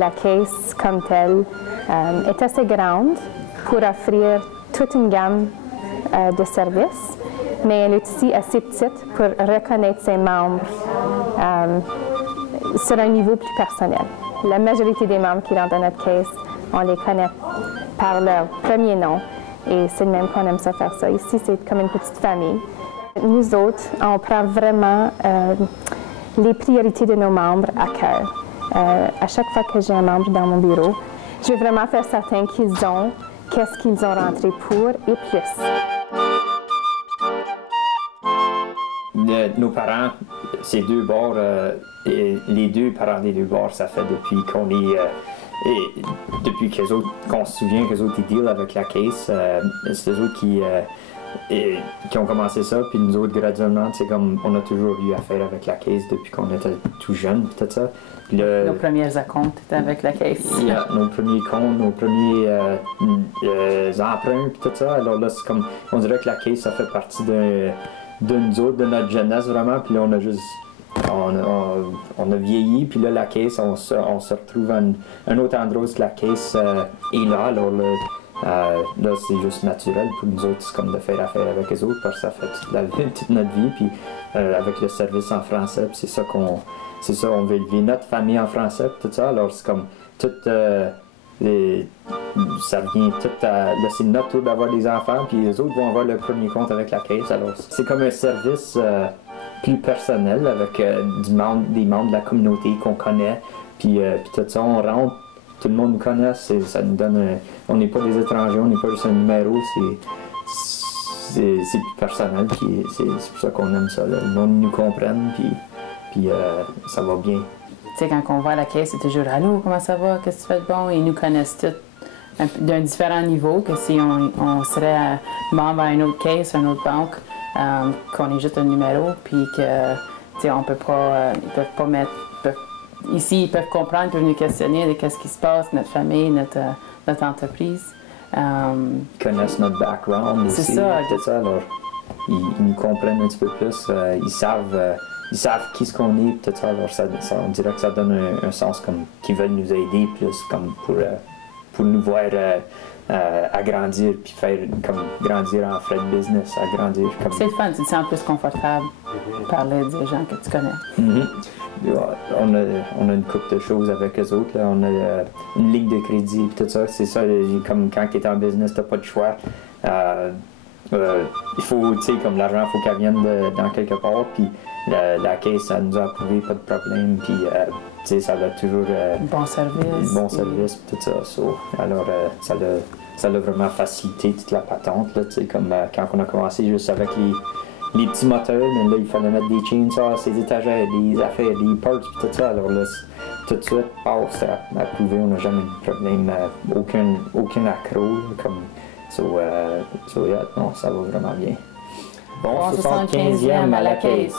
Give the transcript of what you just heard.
la caisse comme telle est assez grande pour offrir toute une gamme de services, mais elle est aussi assez petite pour reconnaître ses membres sur un niveau plus personnel. La majorité des membres qui rentrent dans notre caisse, on les connaît par leur premier nom et c'est de même qu'on aime ça faire ça. Ici, c'est comme une petite famille. Nous autres, on prend vraiment les priorités de nos membres à cœur. À chaque fois que j'ai un membre dans mon bureau, je veux vraiment faire certain qu'ils ont qu'est-ce qu'ils ont rentré pour et plus. Nos parents, ces deux bords, les deux parents des deux bords, ça fait depuis qu'on est... depuis qu'on se souvient qu'eux autres, ils deal avec la caisse, c'est eux autres qui ont commencé ça, puis nous autres, graduellement, c'est comme on a toujours eu affaire avec la caisse depuis qu'on était tout jeune, peut-être ça. Nos premiers acomptes étaient avec la caisse. Yeah, nos premiers comptes, nos premiers emprunts, puis tout ça. Alors là, c'est comme, on dirait que la caisse, ça fait partie de nous autres, de notre jeunesse vraiment, puis là, on a juste... On a vieilli, puis là, la caisse, on se retrouve à un autre endroit où la caisse est là. Alors là, c'est juste naturel pour nous autres, c'est comme de faire affaire avec les autres, parce que ça fait toute notre vie, puis avec le service en français, puis c'est ça, on veut élever notre famille en français, puis tout ça. Alors, c'est comme tout... ça revient tout à... Là, c'est notre tour d'avoir des enfants, puis les autres vont avoir le premier compte avec la caisse. Alors, c'est comme un service... plus personnel avec des membres de la communauté qu'on connaît. Puis tout ça, on rentre, tout le monde nous connaît, ça nous donne on n'est pas des étrangers, on n'est pas juste un numéro, c'est plus personnel, puis c'est pour ça qu'on aime ça. Là. Le monde nous comprenne, puis ça va bien. Tu sais, quand on va à la caisse, c'est toujours « Allô, comment ça va? Qu'est-ce que tu fais de bon? » Ils nous connaissent tous d'un différent niveau que si on serait membre à une autre caisse, à une autre banque, qu'on est juste un numéro, puis que, tu sais, on peut pas, ils peuvent pas mettre, ici, ils peuvent comprendre, ils peuvent nous questionner de qu'est-ce qui se passe, notre famille, notre entreprise. Ils connaissent notre background aussi. C'est ça. Tout ça, alors, ils nous comprennent un petit peu plus, ils savent qui ce qu'on est, tout ça, alors on dirait que ça donne un sens comme qu'ils veulent nous aider plus, comme pour nous voir agrandir, puis faire comme grandir en frais de business, agrandir comme... C'est le fun, tu te sens plus confortable de parler des gens que tu connais. On a une couple de choses avec eux autres, là. On a une ligne de crédit, puis tout ça, c'est ça, comme quand tu es en business, tu n'as pas de choix. Il faut, tu sais, comme l'argent, il faut qu'elle vienne dans quelque part, puis la caisse, ça nous a approuvé, pas de problème, puis tu sais, ça a toujours... bon service, tout ça. Alors, ça a vraiment facilité toute la patente, là, tu sais, comme quand on a commencé juste avec les petits moteurs, mais là, il fallait mettre des chainsaws, ces étagères, des affaires, des parts, puis tout ça. Alors là, tout de suite, passe à approuver, on n'a jamais eu de problème, aucun accro, comme... yeah, non, ça va vraiment bien. Bon 75e à la caisse.